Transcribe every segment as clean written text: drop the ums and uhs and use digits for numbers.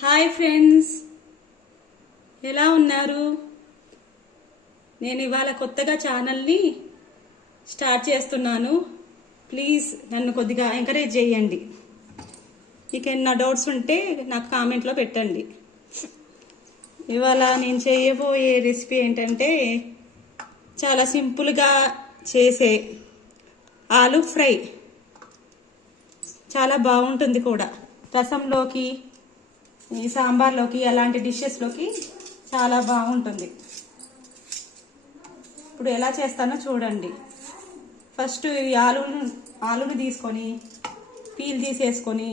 Hi friends, ఎలా ఉన్నారు? నేను ఇవాళ కొత్తగా ఛానల్ని స్టార్ట్ చేస్తున్నాను. ప్లీజ్ నన్ను కొద్దిగా ఎంకరేజ్ చేయండి. మీకు ఏమైనా డౌట్స్ ఉంటే నాకు కామెంట్లో పెట్టండి. ఇవాళ నేను చేయబోయే రెసిపీ ఏంటంటే చాలా సింపుల్గా చేసే ఆలు ఫ్రై. చాలా బాగుంటుంది కూడా. రసంలోకి, ఈ సాంబార్లోకి, అలాంటి డిషెస్లోకి చాలా బాగుంటుంది. ఇప్పుడు ఎలా చేస్తానో చూడండి. ఫస్ట్ ఈ ఆలుని తీసుకొని పీల్ తీసేసుకొని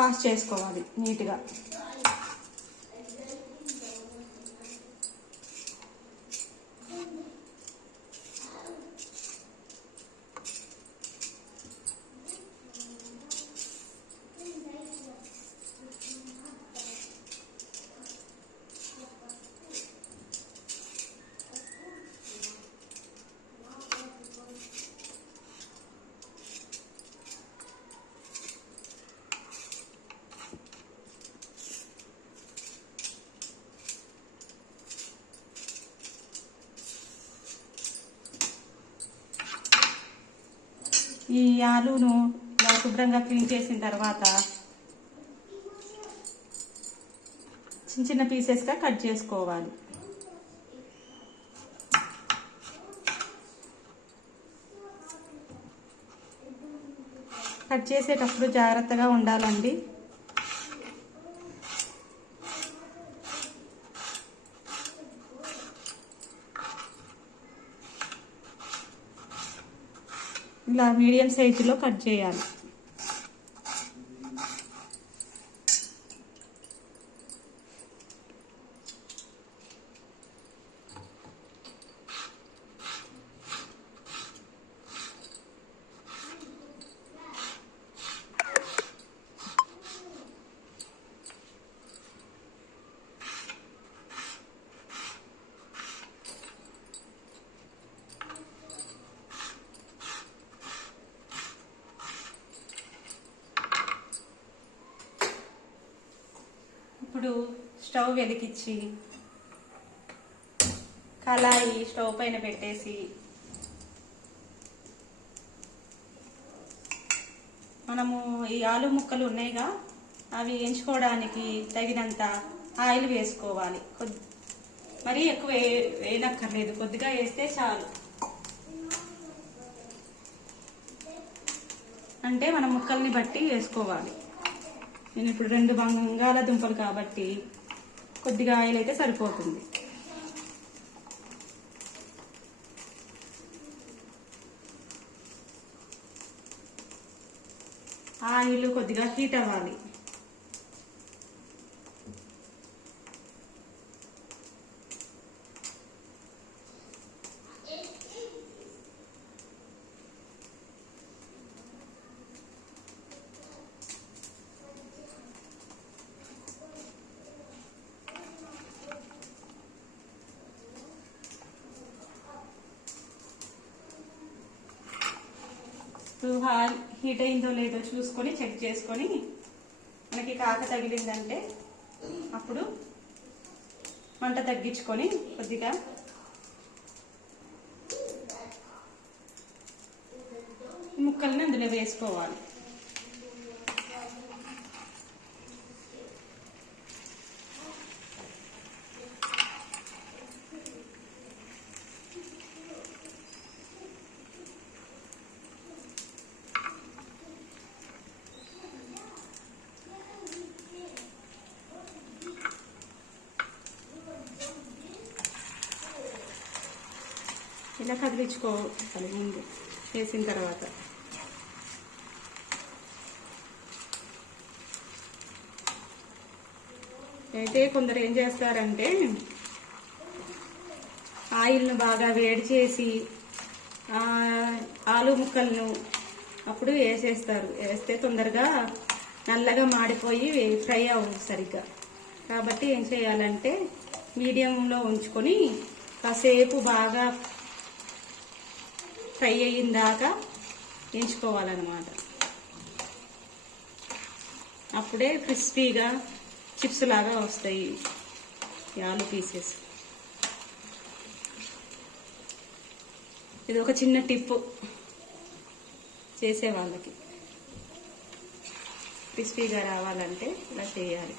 వాష్ చేసుకోవాలి నీట్గా. ఈ ఆలును ఇలా శుభ్రంగా క్లీన్ చేసిన తర్వాత చిన్న చిన్న పీసెస్గా కట్ చేసుకోవాలి. కట్ చేసేటప్పుడు జాగ్రత్తగా ఉండాలండి. ఇలా మీడియం సైజులో కట్ చేయాలి. ఇప్పుడు స్టవ్ వెలిగించి కళాయి స్టవ్ పైన పెట్టేసి మనము ఈ ఆలు ముక్కలు ఉన్నాయిగా, అవి వేయించుకోవడానికి తగినంత ఆయిల్ వేసుకోవాలి. మరీ ఎక్కువ వేయనక్కర్లేదు, కొద్దిగా వేస్తే చాలు. అంటే మన ముక్కల్ని బట్టి వేసుకోవాలి. నేను ఇప్పుడు 2 బంగాళాదుంపలు కాబట్టి కొద్దిగా ఆయిల్ అయితే సరిపోతుంది. ఆయిల్ కొద్దిగా హీట్ అవ్వాలి. హీట్ అయిందో లేదో చూసుకొని చెక్ చేసుకొని, మనకి కాక తగిలిందంటే అప్పుడు మంట తగ్గించుకొని కొద్దిగా ముక్కల్ని అందులో వేసుకోవాలి. ఇలా కదిలించుకోవాలి ముందు వేసిన తర్వాత. అయితే కొందరు ఏం చేస్తారంటే ఆయిల్ను బాగా వేడి చేసి ఆలు ముక్కలను అప్పుడు వేసేస్తారు. వేస్తే తొందరగా నల్లగా మాడిపోయి ఫ్రై అవ్వదు సరిగ్గా. కాబట్టి ఏం చేయాలంటే మీడియంలో ఉంచుకొని కాసేపు బాగా ఫ్రై అయిన దాకా వేయించుకోవాలన్నమాట. అప్పుడే క్రిస్పీగా చిప్స్ లాగా వస్తాయి ఈ ఆలు పీసెస్. ఇది ఒక చిన్న టిప్ చేసే వాళ్ళకి, క్రిస్పీగా రావాలంటే ఇలా చేయాలి.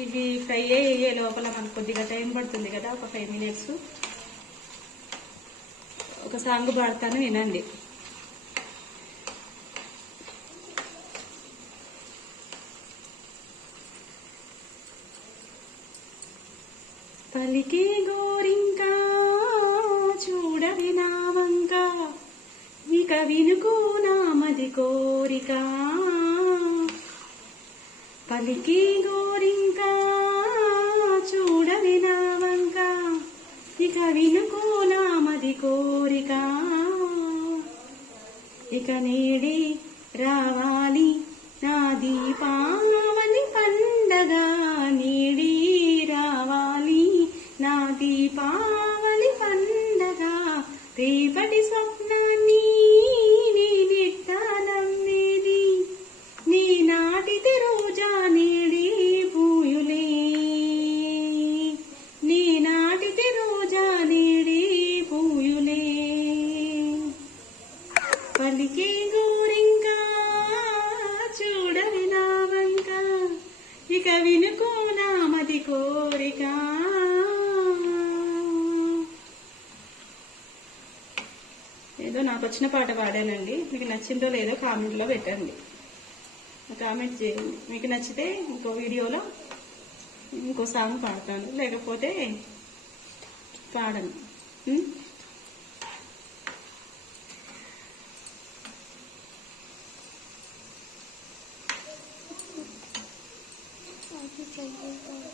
ఇవి ఫ్రై అయ్యే లోపల మనకు కొద్దిగా టైం పడుతుంది కదా, ఒక 5 minutes. ఒక సాంగ్ పాడతాను, వినండి. పలికే గోరింకా చూడవి నా వంక, ఇక వినుకో నామది కోరిక. పలికే గోరింకా చూడవి నా వంక, ఇక వినుకో నామది కోరిక. ఇక నేడే రావాలి నా దీపావళి పండగ, నేడే రావాలి నా దీపావళి పండగ. రేపటి స్వప్నాన్ని నేనెట్టా నమ్మేది, నీ నాటితే రోజా నేడే పూయులే, నీ నాటితే రోజా నేడే పూయులే. పలికే గోరింకా చూడవి నా వంక, ఇక వినుకో నామది కోరిక. ఏదో నాకు వచ్చిన పాట పాడానండి. మీకు నచ్చిందో లేదో కామెంట్లో పెట్టండి, కామెంట్ చేయండి. మీకు నచ్చితే ఇంకో వీడియోలో ఇంకో సాంగ్ పాడతాను, లేకపోతే పాడను. Thank you.